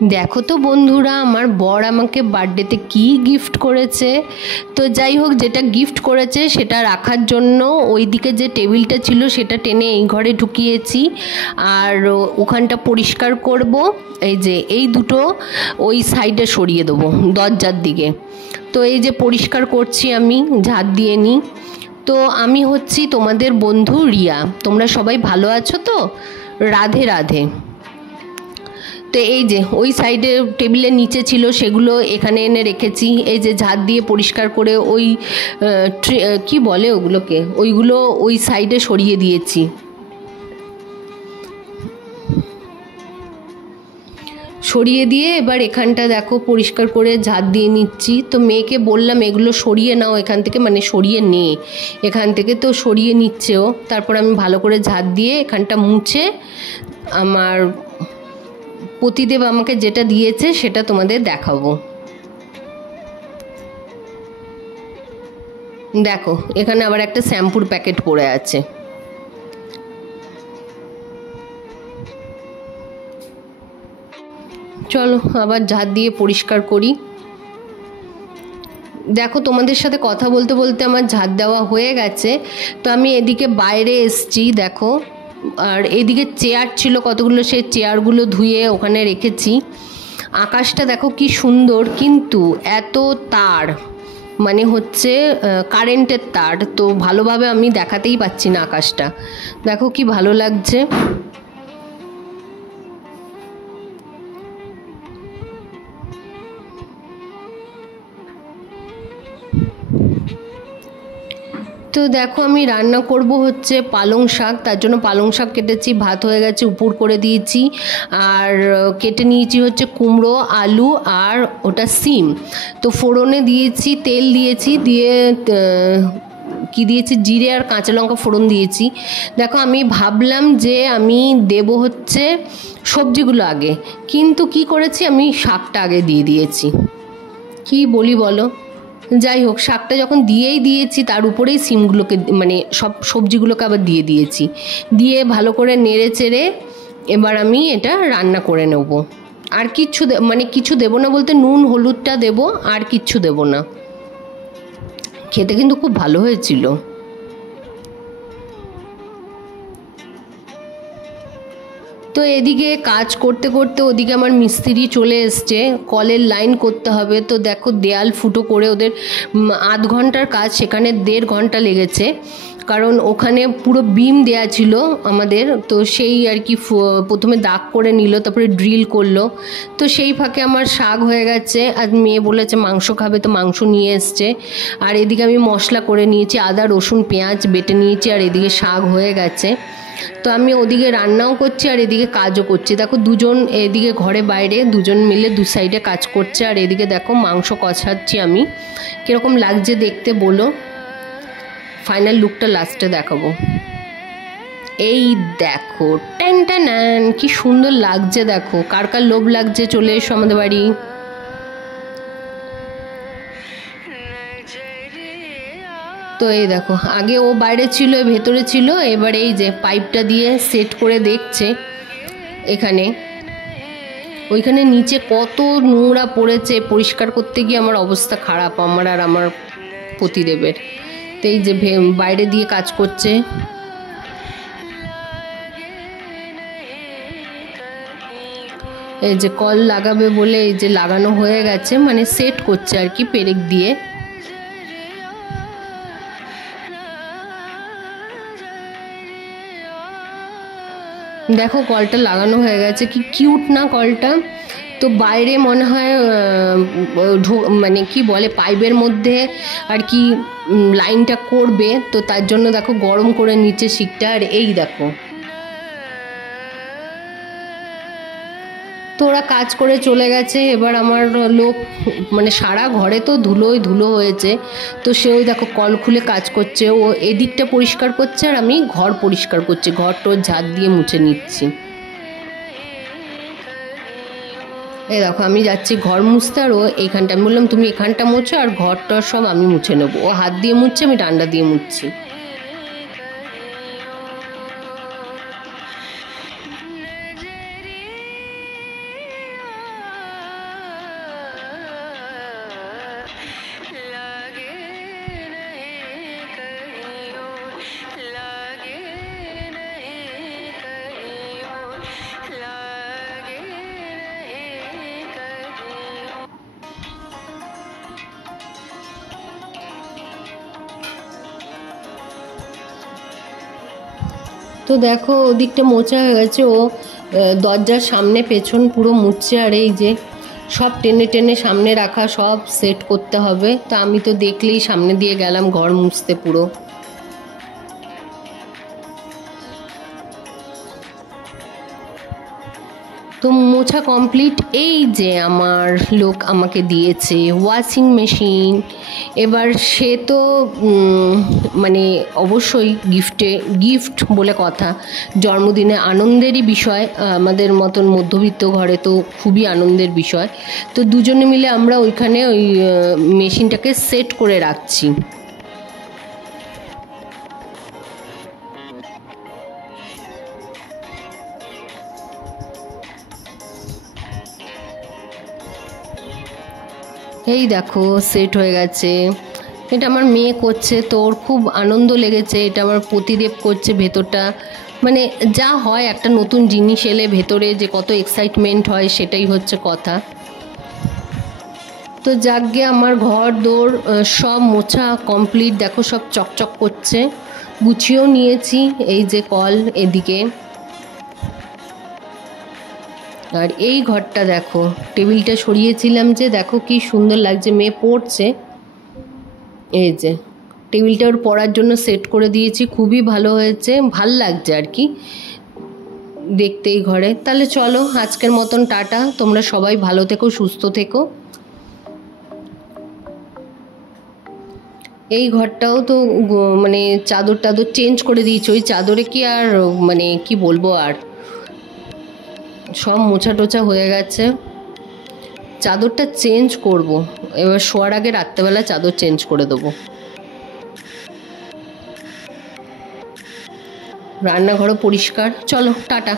দেখো তো বন্ধুরা, আমার বর আমাকে বার্থডেতে কি গিফট করেছে। তো যাই হোক, যেটা গিফট করেছে সেটা রাখার জন্য ওইদিকে যে টেবিলটা ছিল সেটা টেনে এই ঘরে ঢুকিয়েছি। আর ওখানটা পরিষ্কার করব। এই যে এই দুটো ওই সাইডে সরিয়ে দেবো দরজার দিকে। তো এই যে পরিষ্কার করছি, আমি ঝাড় দিয়ে নিই। তো আমি হচ্ছি তোমাদের বন্ধু রিয়া। তোমরা সবাই ভালো আছো তো? রাধে রাধে। তো এই যে ওই সাইডে টেবিলের নিচে ছিল, সেগুলো এখানে এনে রেখেছি। এই যে ঝাড় দিয়ে পরিষ্কার করে ওই কি বলে ওগুলোকে, ওইগুলো ওই সাইডে সরিয়ে দিয়েছি। সরিয়ে দিয়ে এবার এখানটা দেখো পরিষ্কার করে ঝাড় দিয়ে নিচ্ছি। তো মেয়েকে বললাম এগুলো সরিয়ে নাও এখান থেকে, মানে সরিয়ে নে এখান থেকে। তো সরিয়ে নিচ্ছে ও। তারপর আমি ভালো করে ঝাড় দিয়ে এখানটা মুছে আমার পতিদেব আমাকে যেটা দিয়েছে সেটা তোমাদের দেখাবো। দেখো এখানে আবার একটা শ্যাম্পুর প্যাকেট পড়ে আছে। চলো আবার ঝাড় দিয়ে পরিষ্কার করি। দেখো তোমাদের সাথে কথা বলতে বলতে আমার ঝাড় দেওয়া হয়ে গেছে। তো আমি এদিকে বাইরে এসছি দেখো। আর এদিকে চেয়ার ছিল কতগুলো, সেই চেয়ারগুলো ধুয়ে ওখানে রেখেছি। আকাশটা দেখো কি সুন্দর, কিন্তু এত তার, মানে হচ্ছে কারেন্টের তার, তো ভালোভাবে আমি দেখাতেই পাচ্ছি না আকাশটা। দেখো কি ভালো লাগছে। তো দেখো আমি রান্না করব হচ্ছে পালং শাক। তার জন্য পালং শাক কেটেছি, ভাত হয়ে গেছে, উপর করে দিয়েছি। আর কেটে নিয়েছি হচ্ছে কুমড়ো, আলু আর ওটা সিম। তো ফোড়নে দিয়েছি, তেল দিয়েছি, দিয়ে কি দিয়েছি, জিরে আর কাঁচা লঙ্কা ফোড়ন দিয়েছি। দেখো আমি ভাবলাম যে আমি দেব হচ্ছে সবজিগুলো আগে, কিন্তু কি করেছি, আমি শাকটা আগে দিয়ে দিয়েছি। কি বলি বলো। যাই হোক, শাকটা যখন দিয়েই দিয়েছি তার উপরেই সিমগুলোকে, মানে সব সবজিগুলোকে আবার দিয়ে দিয়েছি। দিয়ে ভালো করে নেড়ে চেড়ে এবার আমি এটা রান্না করে নেব। আর কিচ্ছু মানে কিছু দেবো না, বলতে নুন হলুদটা দেবো, আর কিচ্ছু দেবো না। খেতে কিন্তু খুব ভালো হয়েছিল। তো এদিকে কাজ করতে করতে ওদিকে আমার মিস্ত্রি চলে এসছে, কলের লাইন করতে হবে। তো দেখো দেয়াল ফুটো করে ওদের আধ ঘন্টার কাজ, সেখানে 1.5 ঘন্টা লেগেছে। কারণ ওখানে পুরো বিম দেয়া ছিল আমাদের, তো সেই আর কি প্রথমে দাগ করে নিল, তারপরে ড্রিল করলো। তো সেই ফাঁকে আমার শাক হয়ে গেছে। আর মেয়ে বলেছে মাংস খাবে, তো মাংস নিয়ে এসছে। আর এদিকে আমি মশলা করে নিয়েছি, আদা রসুন পেঁয়াজ বেটে নিয়েছি, আর এদিকে শাক হয়ে গেছে। তো আমি ওদিকে রান্নাও করছি আর এদিকে কাজও করছি। দেখো দুজন এদিকে ঘরে বাইরে দুজন মিলে দু সাইডে কাজ করছে। আর এদিকে দেখো মাংস কষাচ্ছি আমি। কীরকম লাগছে দেখতে বলো। ফাইনাল লুকটা লাস্টে দেখাবো। এই দেখো টেন টেন, কি সুন্দর লাগছে দেখো। কার কার লোভ লাগছে চলে এসো আমাদের বাড়ি। তো এই দেখো, আগে ও বাইরে ছিল, ভেতরে ছিল, এবার এই যে পাইপটা দিয়ে সেট করে দেখছে এখানে। ওইখানে নিচে কত নোংরা পড়েছে, পরিষ্কার করতে গিয়ে আমার অবস্থা খারাপ, আমার আর আমার পতিদেবের। তো এই যে বাইরে দিয়ে কাজ করছে। এই যে কল লাগাবে বলে এই যে লাগানো হয়ে গেছে, মানে সেট করছে আর কি পেরেক দিয়ে। দেখো কলটা লাগানো হয়ে গেছে, কি কিউট না কলটা। তো বাইরে মনে হয় মানে কি বলে পাইপের মধ্যে আর কি লাইনটা করবে, তো তার জন্য দেখো গরম করে নিচে শিকটা। আর এই দেখো, তো ওরা কাজ করে চলে গেছে। এবার আমার লোক, মানে সারা ঘরে তো ধুলোই ধুলো হয়েছে। তো সে ওই দেখো কল খুলে কাজ করছে, ও এদিকটা পরিষ্কার করছে আর আমি ঘর পরিষ্কার করছি, ঘর টোর ঝাড় দিয়ে মুছে নিচ্ছি। এই দেখো আমি যাচ্ছি ঘর মুছতে, আর ও এইখানটা, আমি বললাম তুমি এখানটা মুছো আর ঘরটা সব আমি মুছে নেবো। ও হাত দিয়ে মুছছে, আমি ডান্ডা দিয়ে মুছছি। তো দেখো ওদিকটা মোছা হয়ে গেছে, ও দরজার সামনে পেছন পুরো মুছছে। আর এই যে সব টেনে টেনে সামনে রাখা সব সেট করতে হবে। তো আমি তো দেখলেই সামনে দিয়ে গেলাম ঘর মুছতে পুরো। তো মোছা কমপ্লিট। এই যে আমার লোক আমাকে দিয়েছে ওয়াশিং মেশিন। এবার সে তো মানে অবশ্যই গিফট বলে কথা, জন্মদিনে আনন্দেরই বিষয়, আমাদের মতন মধ্যবিত্ত ঘরে তো খুবই আনন্দের বিষয়। তো দুজনে মিলে আমরা ওইখানে ওই মেশিনটাকে সেট করে রাখছি। এই দেখো সেট হয়ে গেছে। এটা আমার মেয়ে করছে, তো ওর খুব আনন্দ লেগেছে। এটা আমার প্রতিদেব করছে ভেতরটা, মানে যা হয় একটা নতুন জিনিস এলে ভেতরে যে কত এক্সাইটমেন্ট হয় সেটাই হচ্ছে কথা। তো যাকগে আমার ঘর দৌড় সব মোছা কমপ্লিট। দেখো সব চকচক করছে, গুছিয়েও নিয়েছি। এই যে কল এদিকে, আর এই ঘরটা দেখো, টেবিলটা সরিয়েছিলাম যে, দেখো কি সুন্দর লাগছে, মেয়ে পড়ছে। এই যে টেবিলটা ওর পড়ার জন্য সেট করে দিয়েছি, খুবই ভালো হয়েছে, ভাল লাগছে আর কি দেখতে এই ঘরে। তাহলে চলো আজকের মতন টাটা, তোমরা সবাই ভালো থেকো, সুস্থ থেকো। এই ঘরটাও তো মানে চাদর টাদর চেঞ্জ করে দিয়েছি, ওই চাদরে কি আর মানে কি বলবো, আর সব মোছা টোছা হয়ে গেছে। চাদরটা চেঞ্জ করব, এবার শোয়ার আগে রাত্রেবেলা চাদর চেঞ্জ করে দেবো। রান্নাঘরও পরিষ্কার। চলো টাটা।